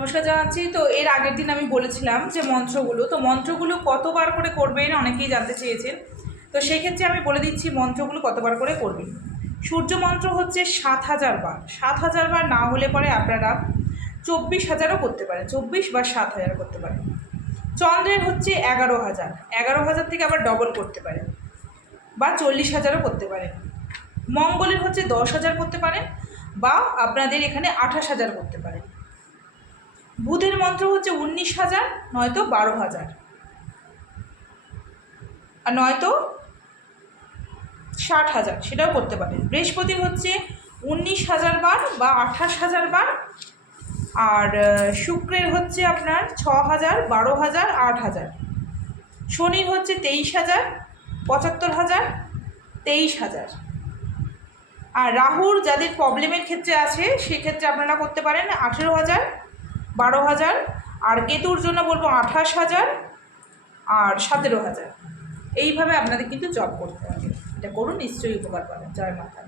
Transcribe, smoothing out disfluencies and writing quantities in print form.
নমস্কার জানাচ্ছি। তো এর আগের দিন আমি বলেছিলাম যে মন্ত্রগুলো কতবার করে করবেন, অনেকেই জানতে চেয়েছেন। তো সেক্ষেত্রে আমি বলে দিচ্ছি মন্ত্রগুলো কতবার করে করবেন। সূর্য মন্ত্র হচ্ছে 7,000 বার। 7,000 বার না হলে পরে আপনারা 24,000ও করতে পারেন, 24 বা 7,000 করতে পারেন। চন্দ্রের হচ্ছে 11,000, 11,000 থেকে আবার ডবল করতে পারেন, বা 40,000ও করতে পারেন। মঙ্গলের হচ্ছে 10,000 করতে পারেন, বা আপনাদের এখানে 28,000 করতে পারেন। বুধের মন্ত্র হচ্ছে 19,000, নয়তো 12,000, আর নয়তো 60,000, সেটাও করতে পারেন। বৃহস্পতির হচ্ছে 19,000 বার বা 28,000 বার। আর শুক্রের হচ্ছে আপনার 6,000, 12,000, 8,000। শনির হচ্ছে 23,000, 75,000, 23,000। আর রাহুর যাদের প্রবলেমের ক্ষেত্রে আছে সেক্ষেত্রে আপনারা করতে পারেন 18,000, 12,000। আর কেতুর জন্য বলবো 28,000 আর 17,000। এইভাবে আপনাদের কিন্তু জব করতে হবে। এটা করুন, নিশ্চয়ই উপকার পাবেন। জয় মাতা।